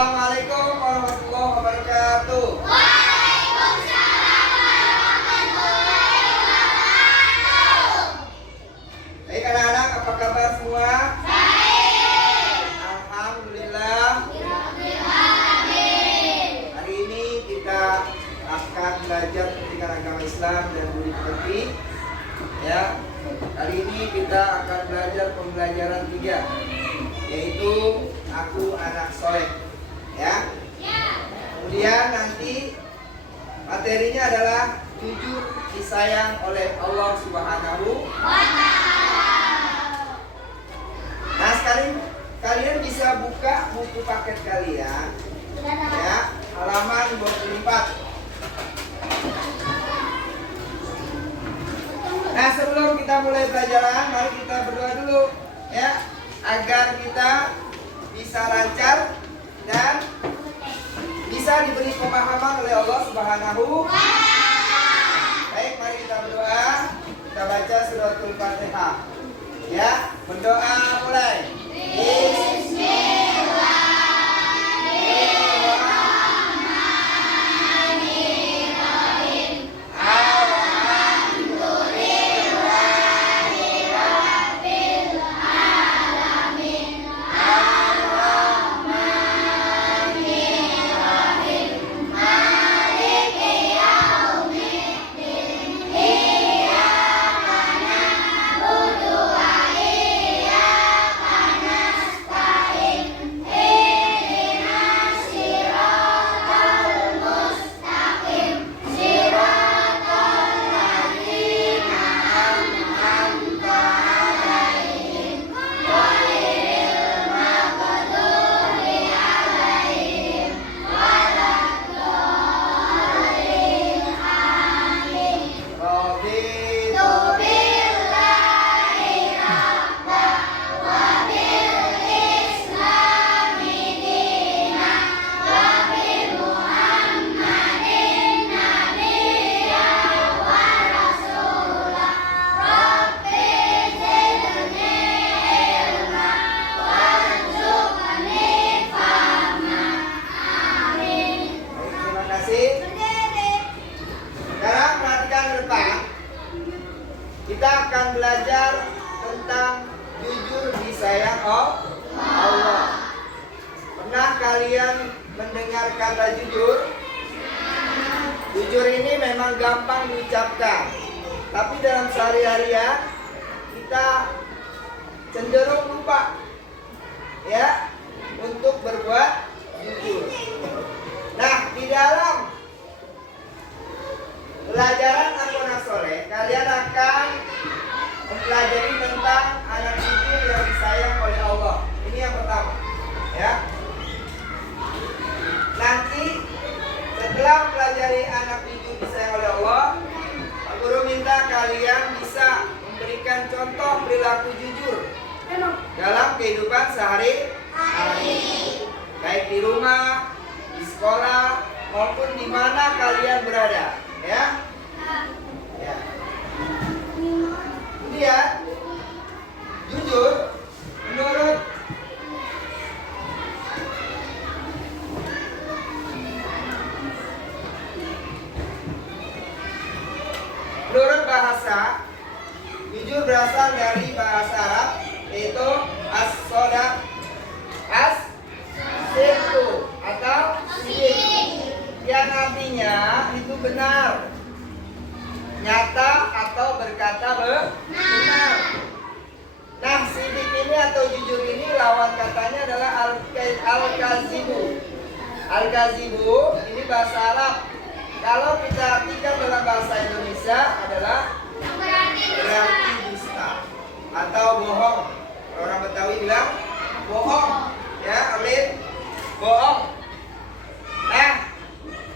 Assalamualaikum warahmatullahi wabarakatuh. Waalaikumsalam warahmatullahi wabarakatuh. Baik anak-anak, apa kabar semua? Baik. Alhamdulillah. Rabbil alamin. Hari ini kita akan belajar pendidikan agama Islam dan budi pekerti. Ya, hari ini kita akan belajar pembelajaran 3, yaitu aku anak soleh. Ya. Kemudian nanti materinya adalah jujur disayang oleh Allah Subhanahu wa Ta'ala. Nah, sekarang kalian bisa buka buku paket kalian. Ya, halaman 24. Nah, sebelum kita mulai pelajaran, mari kita berdoa dulu ya, agar kita bisa lancar dan bisa diberi pemahaman oleh Allah Subhanahu wa Ta'ala. Baik, mari kita berdoa. Kita baca suratul Fatihah. Ya, berdoa mulai. Kita akan belajar tentang jujur disayang Allah. Pernah kalian mendengar kata jujur? Jujur ini memang gampang diucapkan, tapi dalam sehari-harian kita cenderung lupa ya untuk berbuat jujur. Nah, di dalam pelajaran aku anak soleh, kalian akan mempelajari tentang anak jujur yang disayang oleh Allah. Ini yang pertama, ya. Nanti setelah mempelajari anak jujur disayang oleh Allah, Pak Guru minta kalian bisa memberikan contoh perilaku jujur dalam kehidupan sehari-hari, baik di rumah, di sekolah, maupun di mana kalian berada. Ya. Ya. Kemudian jujur menurut bahasa, jujur berasal dari bahasa Arab, yaitu as-sodaq, as-sidqu atau sidik, yang artinya itu benar, nyata atau berkata benar. Nah, sidik ini atau jujur ini lawan katanya adalah al-kazibu. Al-kazibu ini bahasa Arab. Kalau kita artikan dalam bahasa Indonesia adalah berarti dusta atau bohong. Orang Betawi bilang bohong, ya, Alin, bohong. Nah,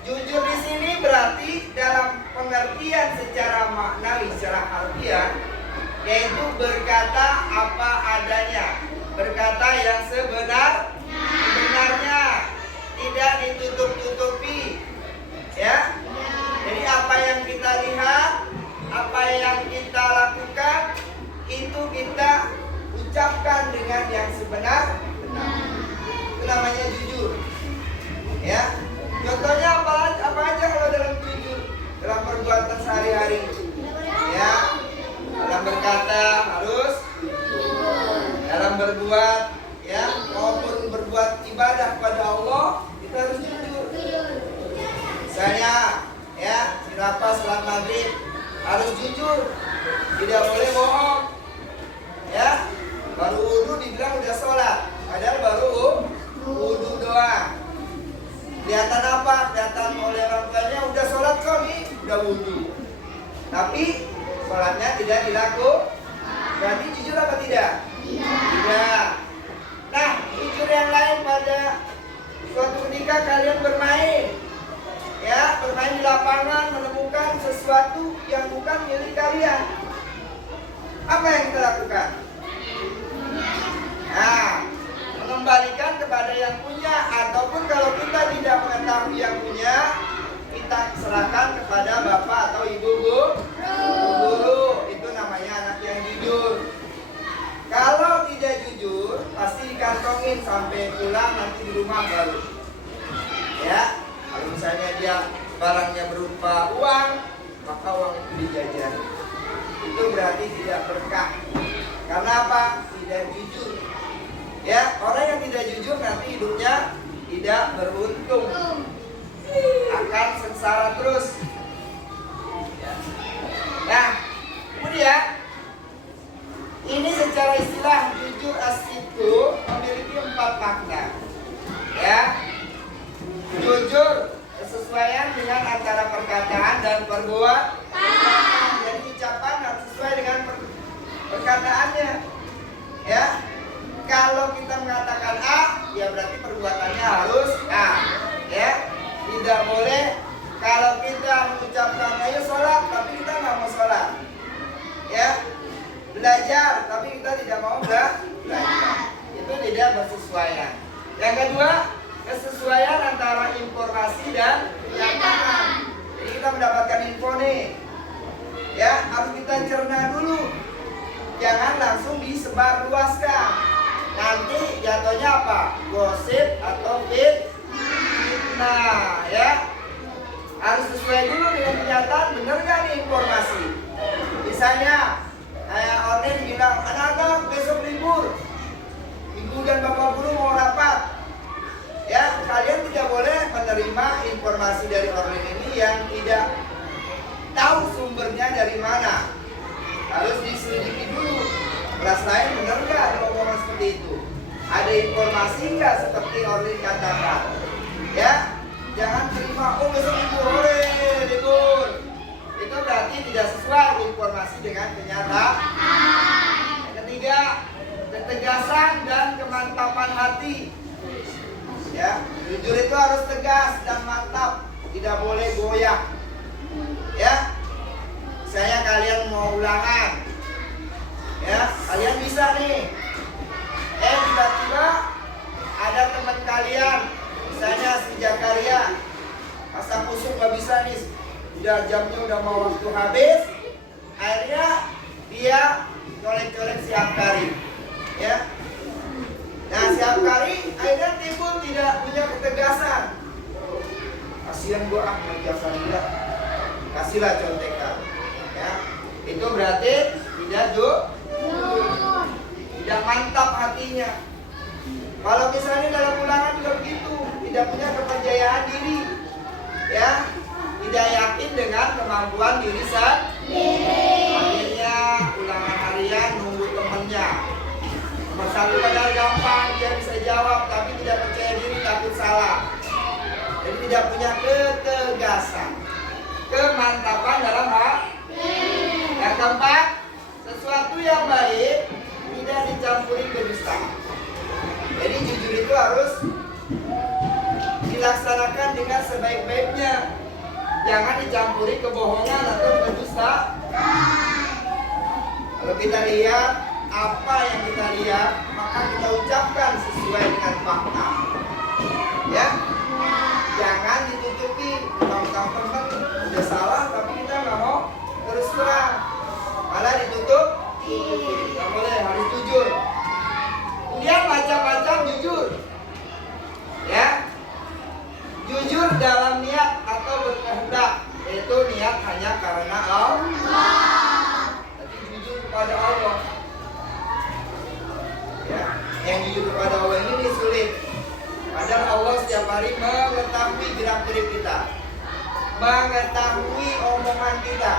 jujur di sini berarti dalam pengertian secara maknawi, secara harfiah, yaitu berkata apa adanya, berkata yang sebenarnya, tidak ditutup-tutupi, ya. Jadi apa yang kita lihat, apa yang kita lakukan, itu kita ucapkan dengan yang sebenar-benar. Itu Kelihatan apa? Kelihatan oleh orang tuanya udah sholat kok nih, udah wudhu. Tapi sholatnya tidak dilakukan. Berarti jujur apa tidak? Tidak. Nah, jujur yang lain pada suatu ketika kalian bermain, ya, bermain di lapangan menemukan sesuatu yang bukan milik kalian. Apa yang kita lakukan? Nah, mengembalikan kepada yang punya, ataupun kalau kita tidak mengetahui yang punya, kita serahkan kepada bapak atau ibu guru. Itu namanya anak yang jujur. Kalau tidak jujur, pasti dikantongin sampai pulang nanti di rumah baru. Ya, kalau misalnya dia barangnya berupa uang, maka uang itu dijajan. Itu berarti tidak berkah. Karena apa? Tidak jujur. Ya, orang yang tidak jujur nanti hidupnya tidak beruntung, akan sengsara terus. Nah, kemudian ini secara istilah jujur as-sidqu memiliki 4 makna. Ya, jujur kesesuaian dengan antara perkataan dan perbuatan. Jadi ucapan harus sesuai dengan perkataannya. Ya, kalau kita mengatakan A, ya berarti perbuatannya harus A. Ya, tidak boleh kalau kita mengucapkan ayo sholat, tapi kita nggak mau sholat. Ya, belajar, tapi kita tidak mau belajar. Itu tidak bersesuaian. Yang kedua, kesesuaian antara informasi dan kenyataan. Jadi kita mendapatkan info nih, ya harus kita cerna dulu. Jangan langsung disebarluaskan. Nanti jatuhnya apa? Gosip atau fitnah, ya. Harus sesuai dulu dengan kenyataan, benar nggak nih informasi? Misalnya, online bilang, anak-anak besok libur, ibu dan bapak guru mau rapat. Ya, kalian tidak boleh menerima informasi dari online ini yang tidak tahu sumbernya dari mana. Harus diselidiki dulu. Kelas lain benar nggak ada omongan seperti itu? Ada informasi nggak seperti online katakan? Ya, jangan terima, oh besok libur, libur. Itu berarti tidak sesuai informasi dengan kenyataan. Yang ketiga, ketegasan dan kemantapan hati. Ya, jujur itu harus tegas dan mantap, tidak boleh goyah. Ya, misalnya kalian mau ulangan, ya, kalian bisa nih. Tiba-tiba ada teman kalian, misalnya si Jakaria, pasang kusuk nggak bisa nih, udah jamnya udah mau waktu habis, akhirnya dia colek-colek si Afkari, ya. Nah, si Afkari akhirnya timbul tidak punya ketegasan. Kasihan gua ketegasan dia, kasihlah contekan, ya. Itu berarti tidak tidak mantap hatinya. Kalau misalnya dalam ulangan juga begitu, tidak punya kepercayaan diri, ya, tidak yakin dengan kemampuan diri sendiri. Akhirnya ulangan harian nunggu temennya. Nomor 1 padahal gampang, dia bisa jawab, tapi tidak percaya diri, takut salah. Jadi tidak punya ketegasan, kemantapan dalam hal. Yang keempat, sesuatu yang baik tidak dicampuri berdusta. Jadi jujur itu harus dilaksanakan dengan sebaik-baiknya. Jangan dicampuri kebohongan atau berdusta. Kalau kita lihat apa yang kita lihat, maka kita ucapkan sesuai dengan fakta. Ya, jangan ditutupi. Teman-teman udah salah, tapi kita nggak mau terus terang, malah ditutup. Nggak boleh, harus jujur. Kemudian macam-macam jujur. Ya, jujur dalam niat atau berkehendak, yaitu niat hanya karena Allah. Tapi jujur kepada Allah. Ya, yang jujur kepada Allah ini sulit. Padahal Allah setiap hari mengetahui gerak-gerik kita, mengetahui omongan kita,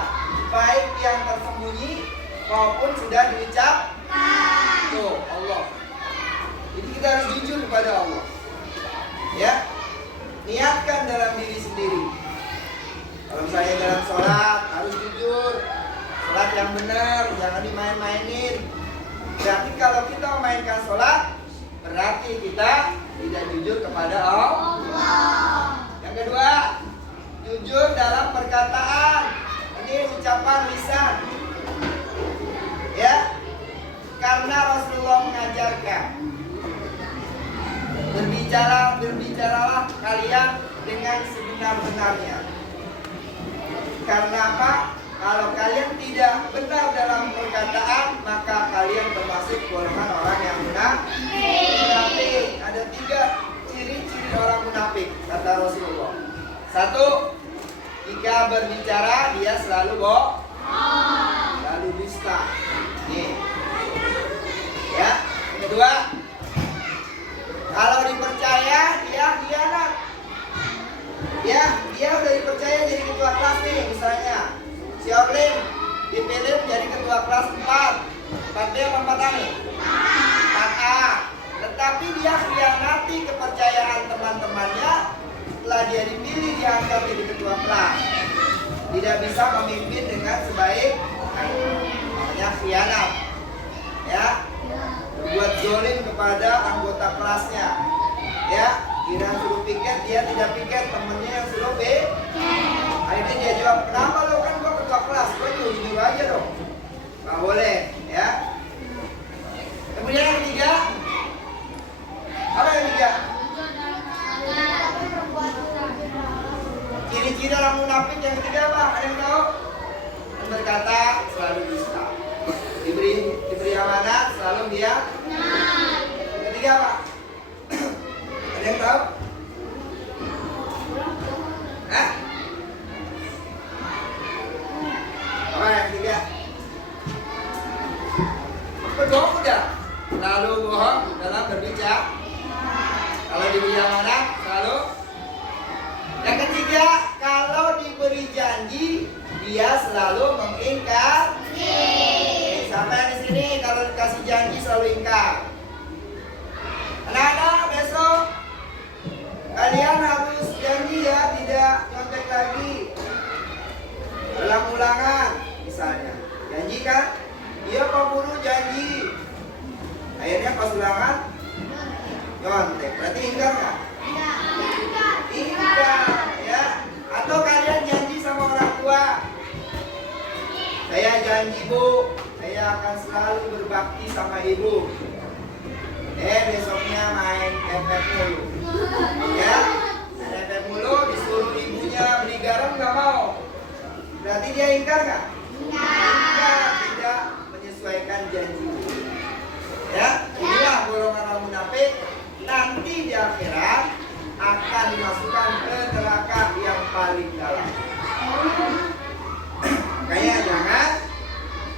baik yang tersembunyi maupun sudah diucapkan. Tuh, Allah. Jadi kita harus jujur kepada Allah. Ya. niatkan dalam diri sendiri. Kalau misalnya dalam sholat harus jujur, sholat yang benar, jangan dimain-mainin. Berarti kalau kita memainkan sholat, berarti kita tidak jujur kepada Allah. Yang kedua, jujur dalam perkataan. Ini ucapan lisan. Ya, karena Rasulullah mengajarkan, berbicaralah kalian dengan sebenar-benarnya. Karena apa? Kalau kalian tidak benar dalam perkataan, maka kalian termasuk golongan orang yang munafik. Ada 3 ciri-ciri orang munafik, kata Rasulullah. 1, jika berbicara dia selalu bohong, selalu dusta. Nih. Ya. Yang kedua, kalau dipercaya dia khianat. Ya, dia udah dipercaya jadi ketua kelas nih, misalnya si Orlim dipilih menjadi ketua kelas 4B apa 4A nih? 4A. Tetapi dia khianati kepercayaan teman-temannya. Setelah dia dipilih, diangkat jadi ketua kelas, tidak bisa memimpin dengan sebaik, namanya khianat. Ya, berbuat zalim kepada anggota kelasnya. Ya, kira suruh piket, dia tidak piket, temennya yang suruh piket. Akhirnya dia jawab, kenapa lo, kan gua ketua kelas, gua jujur aja dong. Nggak boleh, ya. Kemudian yang ketiga, apa yang ketiga? Ciri-ciri orang munafik yang ketiga apa? Ada yang tahu? Yang berkata selalu dusta. Diberi amanat selalu dia. Yang ketiga apa? Ada yang tahu? Hah? Apa yang ketiga? Berbohong udah. Selalu bohong dalam berbicara. Kalau diberi amanat selalu. Yang ketiga, kalau diberi janji dia selalu mengingkar. Sampai di sini kalau dikasih janji selalu ingkar. Anak-anak, besok kalian harus janji ya, tidak nyontek lagi. Ulang-ulangan misalnya. Janji kan? Iya Pak Guru janji. Akhirnya pas ulangan nyontek. Berarti ingkar nggak? Ingkar, ya. Atau kalian janji sama orang tua. Saya janji Bu, saya akan selalu berbakti sama ibu. Besoknya main efek mulu. Ya, main efek mulu, disuruh ibunya beli garam nggak mau. Berarti dia ingkar nggak? Ingkar, tidak menyesuaikan janji. Ya, inilah golongan orang munafik. Nanti di akhirat akan dimasukkan ke neraka yang paling dalam. Makanya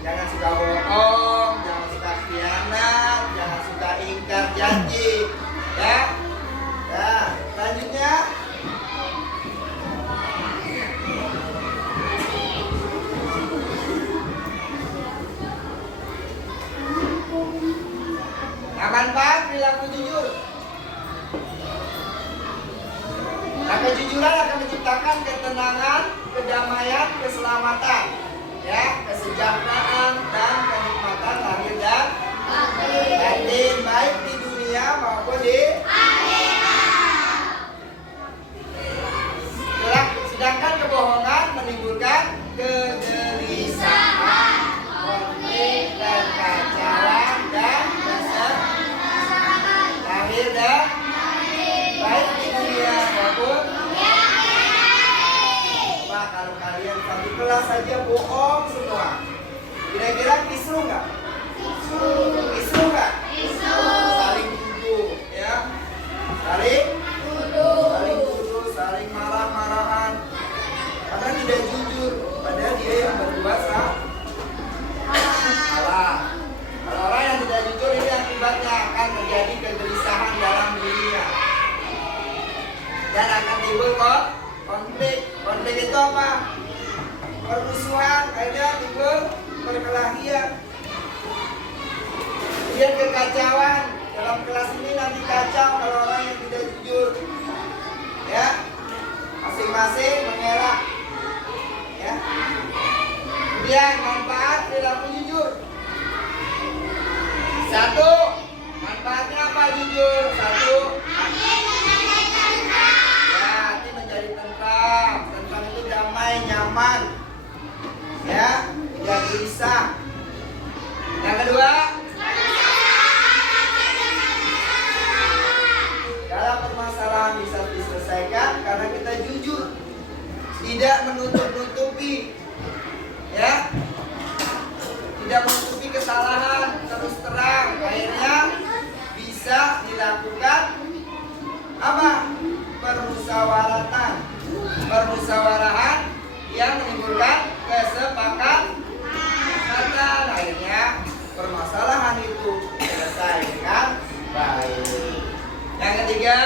jangan suka bohong, jangan suka khianat, jangan suka ingkar janji, ya. Nah, selanjutnya manfaat perilaku jujur. Nah, kejujuran akan menciptakan ketenangan, kedamaian, keselamatan, ya, kesejahteraan dan kenikmatan lahir dan batin, baik di dunia maupun di akhirat. Sedangkan kebohongan menimbulkan kegelisahan, konflik, kekacauan dan lahir dan baik di dunia maupun. Nah, kalau kalian satu kelas saja bohong semua, kira-kira kisruh nggak? Kisruh nggak? Saling tuduh, ya, saling tuduh, saling marah-marahan, karena tidak jujur, padahal dia yang berbuat salah. Kalau orang yang tidak jujur, ini akibatnya akan terjadi kegelisahan dalam dirinya dan akan timbul konflik. Konflik itu apa? Permusuhan, akhirnya timbul perkelahian. Kemudian kekacauan. Dalam kelas ini nanti kacau kalau orang yang tidak jujur, ya. masing-masing mengelak. Ya. Kemudian manfaat perilaku jujur. 1. Manfaatnya apa jujur? 1. Ya, hati menjadi tentram. Tentram itu damai, nyaman. Ya, tidak gelisah. Yang kedua, dalam permasalahan bisa diselesaikan karena kita jujur, tidak menutup-nutupi, ya, tidak menutupi kesalahan, terus terang. Akhirnya bisa dilakukan apa? Permusyawaratan yang menimbulkan kesepakatan. Akhirnya permasalahan itu selesai dengan baik. Yang ketiga,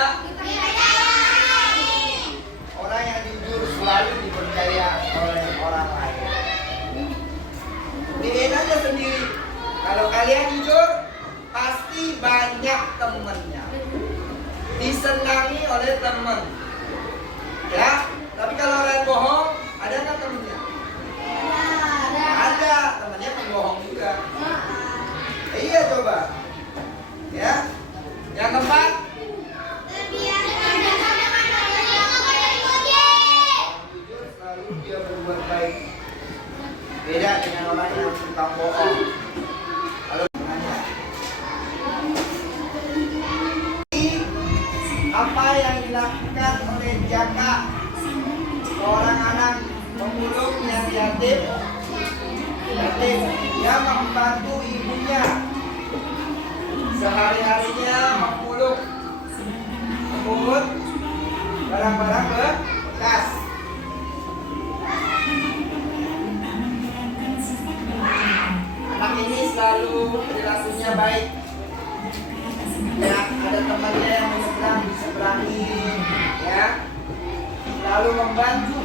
orang yang jujur selalu dipercaya oleh orang lain. Buktiin aja sendiri. Kalau kalian jujur, pasti banyak temennya. Disenangi oleh teman. Ya, tapi kalau orang bohong, ada nggak temennya? Ada, temannya pembohong juga. Iya, coba. Ya. Yang keempat, jujur selalu dia berbuat baik. Beda dengan orang yang tukang bohong. Kalau nanya, apa yang dilakukan oleh Jaka, seorang anak pemulung yang yatim, dia membantu ibunya sehari-harinya memungut barang-barang bekas. Anak ini selalu perilakunya baik. Ya, ada temannya yang menyeberang diseberangi, ya, lalu membantu.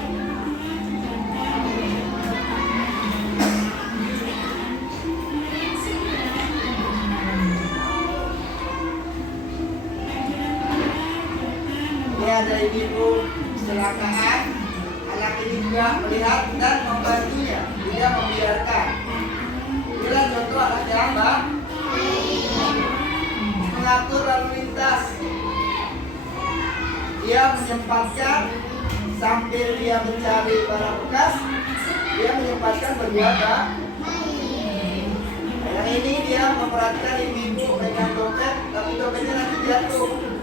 Ada ibu kecelakaan, anak ini juga melihat dan membantunya, tidak membiarkan. Inilah contoh anak yang baik, mengatur lalu lintas. Dia menyempatkan sambil dia mencari barang bekas, dia menyempatkan berbuat baik. Yang ini dia memperhatikan ibu-ibu dengan dompet, tapi dompetnya nanti jatuh.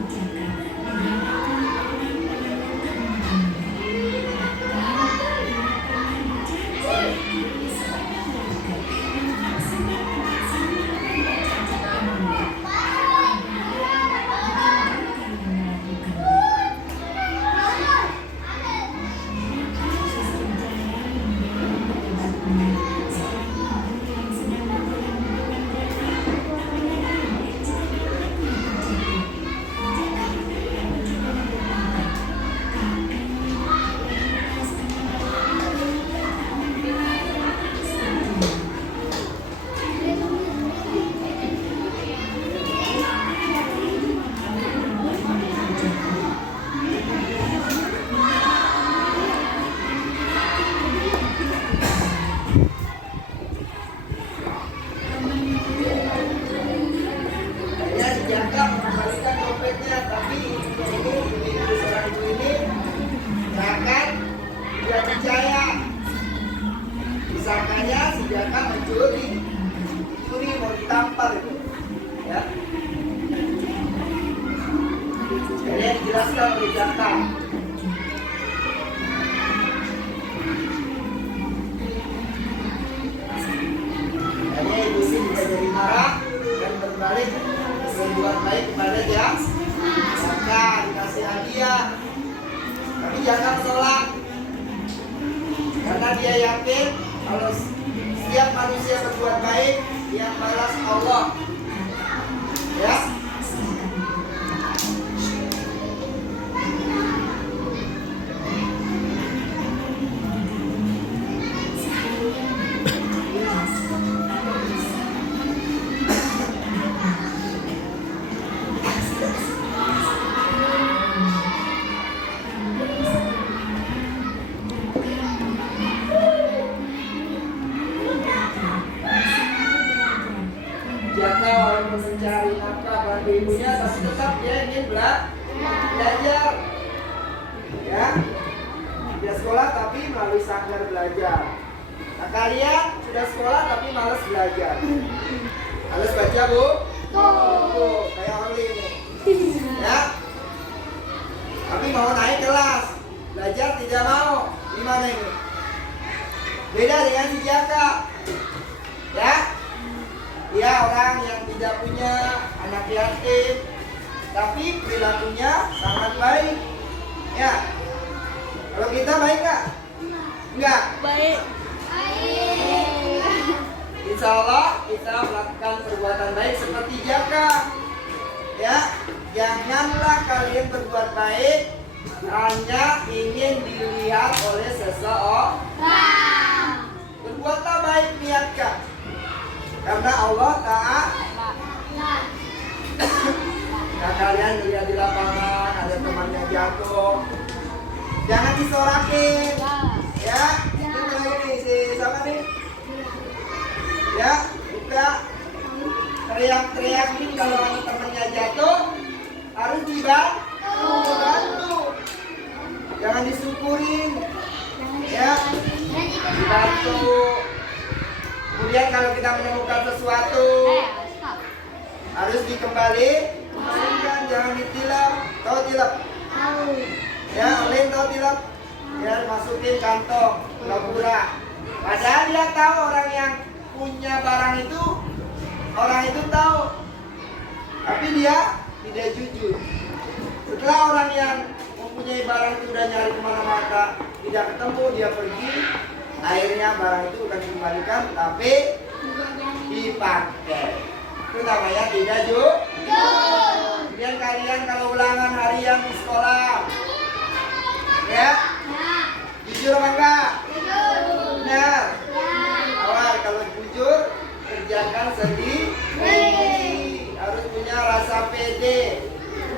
Disangkanya si Jaka mencuri mau ditampar itu, ya. Jadi dijelaskan oleh Jaka. Hanya ibu ini juga jadi marah dan berbalik berbuat baik kepada Jaka, dikasih hadiah. Tapi Jaka menolak karena dia yakin kalau setiap manusia berbuat baik, yang balas Allah. Ya. ke ibunya, tapi tetap dia ingin belajar. Ya, dia sekolah tapi melalui sanggar belajar. Nah, kalian sudah sekolah tapi malas belajar. Malas baca, Bu? Tuh, kayak Orly nih. Ya. Tapi mau naik kelas, belajar tidak mau. Gimana ini? Beda dengan si Jaka. Ya. Dia orang yang tidak punya anak yatim, tapi perilakunya sangat baik. Ya. Kalau kita baik nggak? Enggak. Baik. Insya Allah kita melakukan perbuatan baik seperti Jaka. Ya, janganlah kalian berbuat baik hanya ingin dilihat oleh seseorang. Berbuatlah baik niatkan, karena Allah taat. Nah, kalian lihat di lapangan ada temannya jatuh, jangan disorakin. Ya, itu lagi nih si siapa nih? Ya, buka teriak-teriakin kalau temannya jatuh, harus dibantu. Jangan disyukurin. Ya, dibantu. Kemudian kalau kita menemukan sesuatu, harus dikembalikan, jangan ditilap. Tahu tilap? Ya, oleh tahu tilap? Ya, masukin kantong, pura-pura. Padahal dia tahu orang yang punya barang itu, orang itu tahu, tapi dia tidak jujur. Setelah orang yang mempunyai barang itu udah nyari kemana-mana, tidak ketemu, dia pergi, akhirnya barang itu bukan dikembalikan, tapi dipakai. Itu namanya tidak jujur. Kemudian kalian kalau ulangan harian di sekolah, ya, jujur apa enggak? Benar. Awal kalau jujur, kerjakan sendiri. Harus punya rasa pede,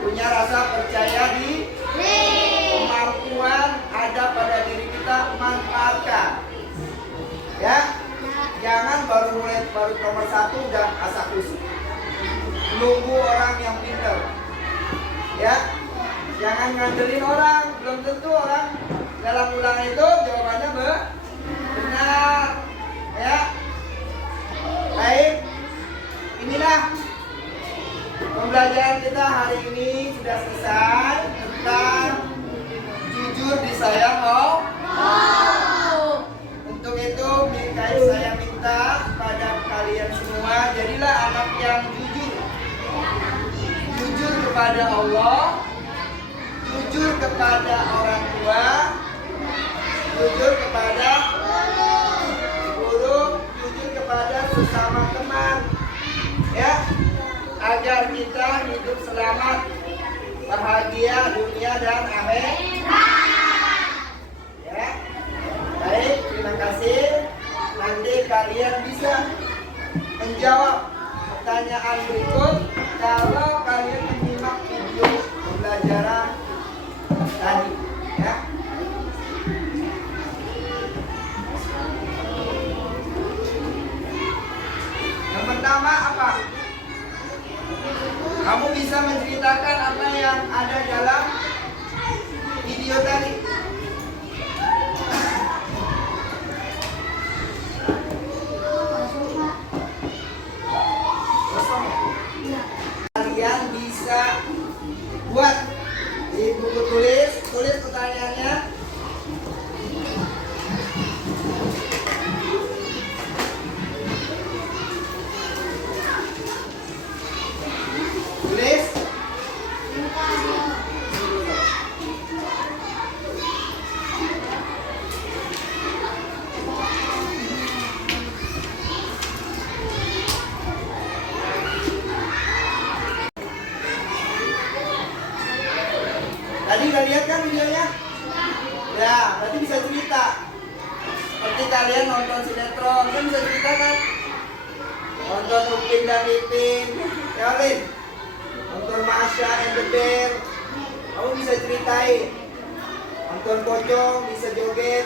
punya rasa percaya diri. Kemampuan ada pada diri kita, manfaatkan. Ya, jangan baru nomor 1 udah asa kusuk. Nunggu orang yang pintar. Ya, jangan ngandelin orang. Belum tentu orang dalam ulangan itu jawabannya benar. Ya, baik. Inilah pembelajaran kita hari ini sudah selesai tentang jujur disayang Allah. Untuk itu saya minta pada kalian semua, jadilah anak yang jujur. Jujur kepada Allah, jujur kepada orang tua, jujur kepada guru, jujur kepada sesama teman, ya, agar kita hidup selamat, bahagia dunia dan akhirat. Ya, baik, terima kasih. Nanti kalian bisa menjawab pertanyaan berikut kalau kalian menyimak video pembelajaran tadi. Ya. Yang pertama apa? Kamu bisa menceritakan apa yang ada dalam video tadi. Kalian bisa buat di buku tulis pertanyaannya. Tulis. Tadi udah lihat kan videonya? Ya, berarti bisa cerita. Seperti kalian nonton sinetron, kan bisa cerita kan? Nonton Upin dan Ipin, ya Lin? Nonton Masha and the Bear, kamu bisa ceritain. Nonton Pocong, bisa joget.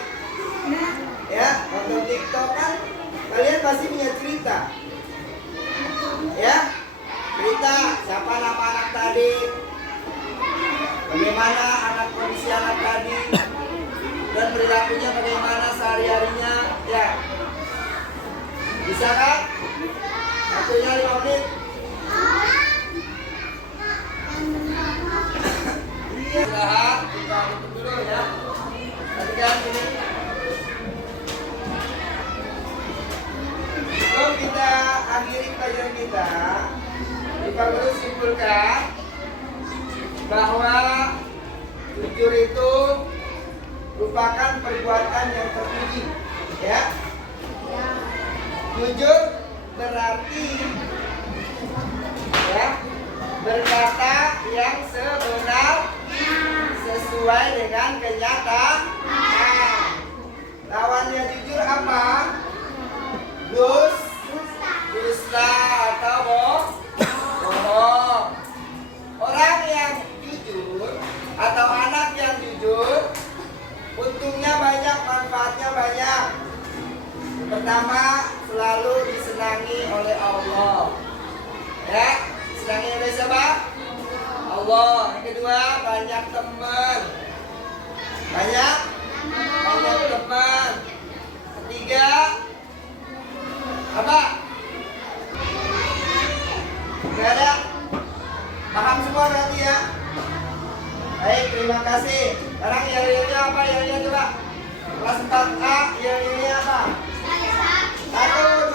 Ya, nonton TikTok kan? Kalian pasti punya cerita. Ya, Cerita siapa nama anak tadi? Bagaimana kondisi anak tadi? Dan perilakunya bagaimana sehari-harinya? Ya. Bisa kan? Waktunya 5 menit. Istirahat, kita tutup dulu ya. Perhatikan ini. Sebelum kita akhiri pelajaran kita, kita perlu simpulkan bahwa jujur itu merupakan perbuatan yang terpuji, ya. Jujur berarti ya berkata yang sebenar sesuai dengan kenyataan. Lawannya jujur apa? Dusta atau bohong. Orang yang jujur atau anak yang jujur, untungnya banyak, manfaatnya banyak. Pertama, selalu disenangi oleh Allah. Ya, disenangi oleh siapa? Allah. Yang kedua, banyak teman. Banyak teman. Ketiga, apa? Gak ada? Paham semua berarti ya? Baik, terima kasih. Sekarang yel-yelnya apa? Yel-yel coba. Kelas 4A, yel-yelnya apa? 1,